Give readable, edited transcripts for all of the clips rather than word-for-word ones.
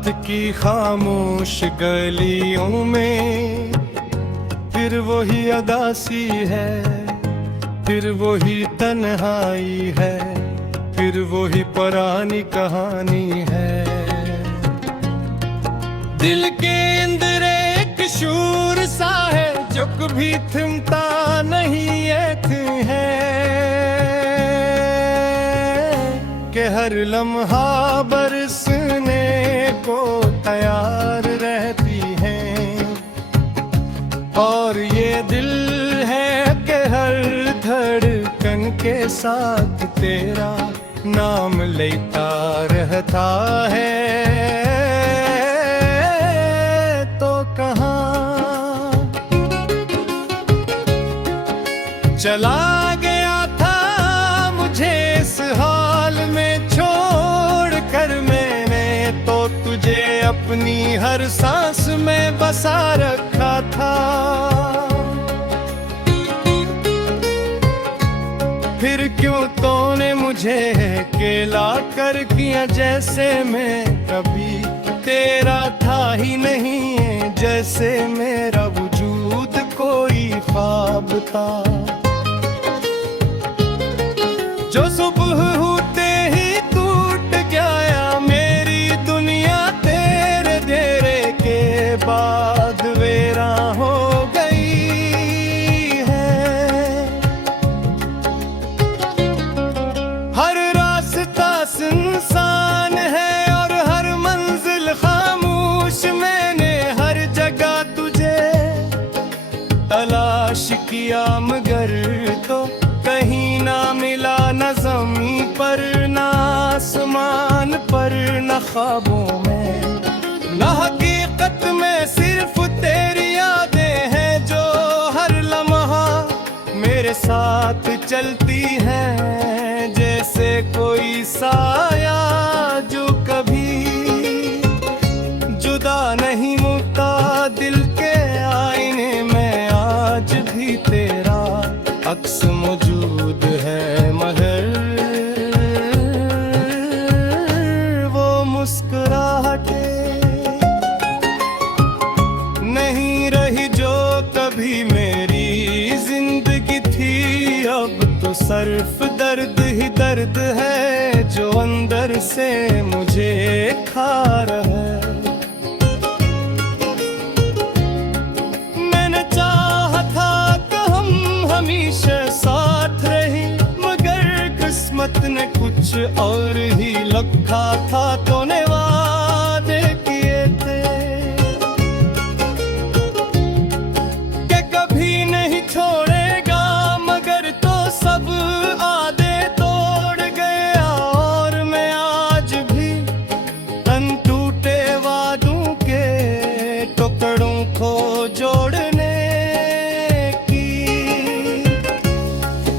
रात की खामोश गलियों में फिर वही अदासी है, फिर वही तन्हाई है, फिर वही पुरानी कहानी है। दिल के अंदर एक शूर सा है जो कभी थमता नहीं एक है, कि हर लम्हा बरसने को तैयार रहती है। और ये दिल है कि हर धड़कन के साथ तेरा नाम लेता रहता है। तो कहाँ चला गया था मुझे इस हाल में छोड़ कर, मैंने तो तुझे अपनी हर सांस में बसा रखा था। फिर क्यों तूने मुझे अकेला कर किया, जैसे मैं कभी तेरा था ही नहीं, जैसे मेरा वजूद कोई ख्वाब था जो सुबह होते ही टूट गया। मेरी दुनिया तेरे तेरे के बाद वेरा हो गई है। हर रास्ता सुनसान है और हर मंजिल खामोश, मैंने हर जगह तुझे तलाश किया मगर तो कहीं ना मिला, न ज़मीं पर न आसमान पर न ख्वाबों में न हकीकत में, सिर्फ तेरी यादें हैं जो हर लम्हा मेरे साथ चलती हैं। जैसे कोई साया जो कभी जुदा नहीं होता दिल के आईने में, आज भी तेरा अक्स मौजूद है मगर वो मुस्कुराहटें नहीं रही जो कभी मेरी जिंदगी थी। अब तो सिर्फ दर्द ही दर्द है जो अंदर से मुझे खा रहा है। हमेशा साथ रही मगर किस्मत ने कुछ और ही लिखा था, तूने वादे किए थे कि कभी नहीं छोड़ेगा, मगर तो सब आदे तोड़ गया। और मैं आज भी तन टूटे वादों के टुकड़ों को जोड़ने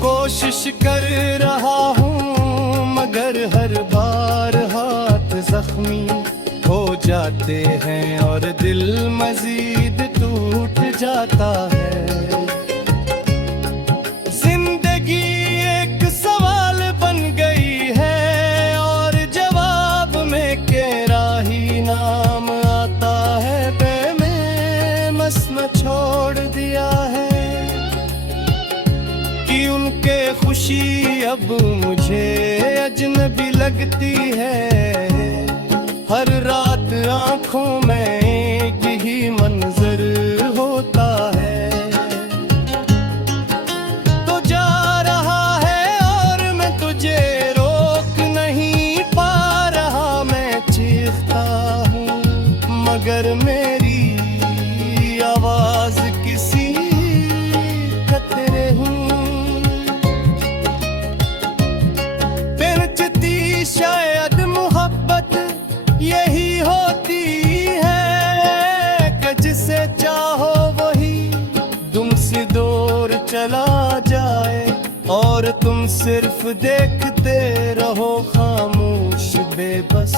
कोशिश कर रहा हूँ, मगर हर बार हाथ जख्मी हो जाते हैं और दिल मजीद टूट जाता है। जिंदगी एक सवाल बन गई है और जवाब में तेरा ही नाम आता है। मैं मसला छोड़ दिया है कि उनके खुशी अब मुझे अजनबी लगती है। हर रात आंखों में एक ही मंजर होता है। तो जा रहा है और मैं तुझे रोक नहीं पा रहा, मैं चीखता हूँ मगर मेरी आवाज किसी खतरे हूँ। शायद मोहब्बत यही होती है कि जिसे चाहो वही तुमसे दूर चला जाए और तुम सिर्फ देखते रहो खामोश बेबस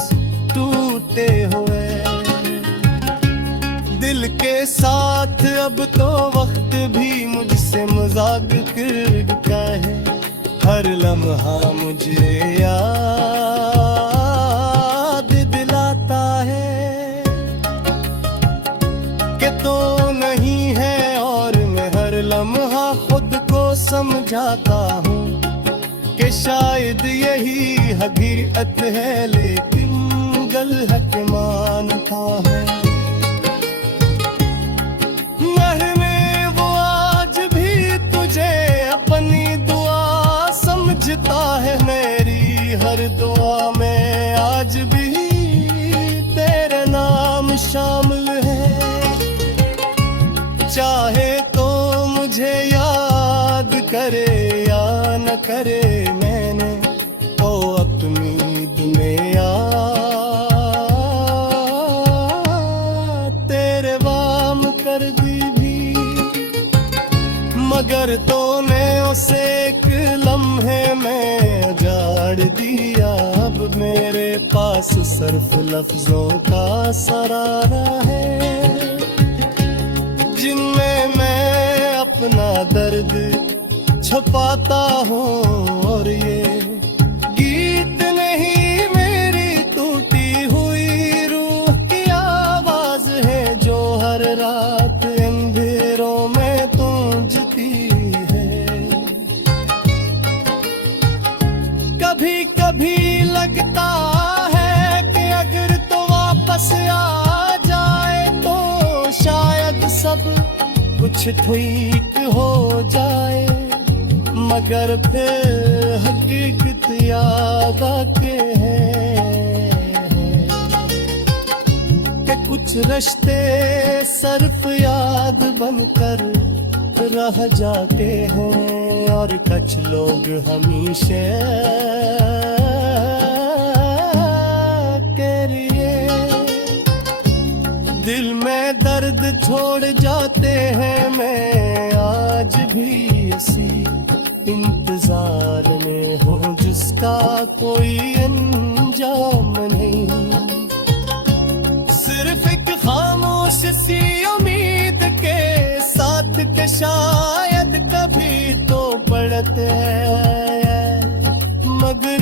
टूटे हुए। दिल के साथ अब तो वक्त भी मुझसे मजाक करता है, हर लम्हा मुझे याद दिलाता है। लम्हा खुद को समझाता हूँ कि शायद यही हकीकत है, लेकिन गलत मानता है। महने वो आज भी तुझे अपनी दुआ समझता है, मेरी हर दुआ में आज भी तेरा नाम शामिल है। चाहे तो मुझे याद करे या न करे, मैंने तो अपनी दुनिया तेरे वाम कर दी भी, मगर तूने उसे एक लम्हे में उजाड़ दिया। अब मेरे पास सिर्फ लफ्जों का सरारा है, जिनमें मैं अपना दर्द छुपाता हूँ। और ये गीत नहीं मेरी टूटी हुई रूह की आवाज है, जो हर रात अंधेरों में गूंजती है। कभी कभी लगता है कि अगर तो वापस आ जाए तो शायद सब कुछ ठीक हो जाए, मगर फिर हकीकत याद आके है कि कुछ रिश्ते सिर्फ याद बनकर रह जाते हैं, और कुछ लोग हमेशा के लिए दिल में दर्द छोड़ जाते हैं। मैं आज भी इसी इंतजार में हूँ जिसका कोई अंजाम नहीं, सिर्फ एक खामोश सी उम्मीद के साथ के शायद कभी तो पड़ते हैं, मगर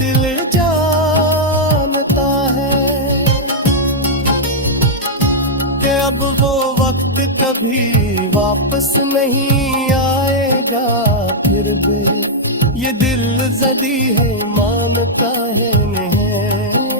दिल जानता है कि अब वो वक्त कभी वापस नहीं आएगा। फिर भी ये दिल जदी है, मानता है नहीं।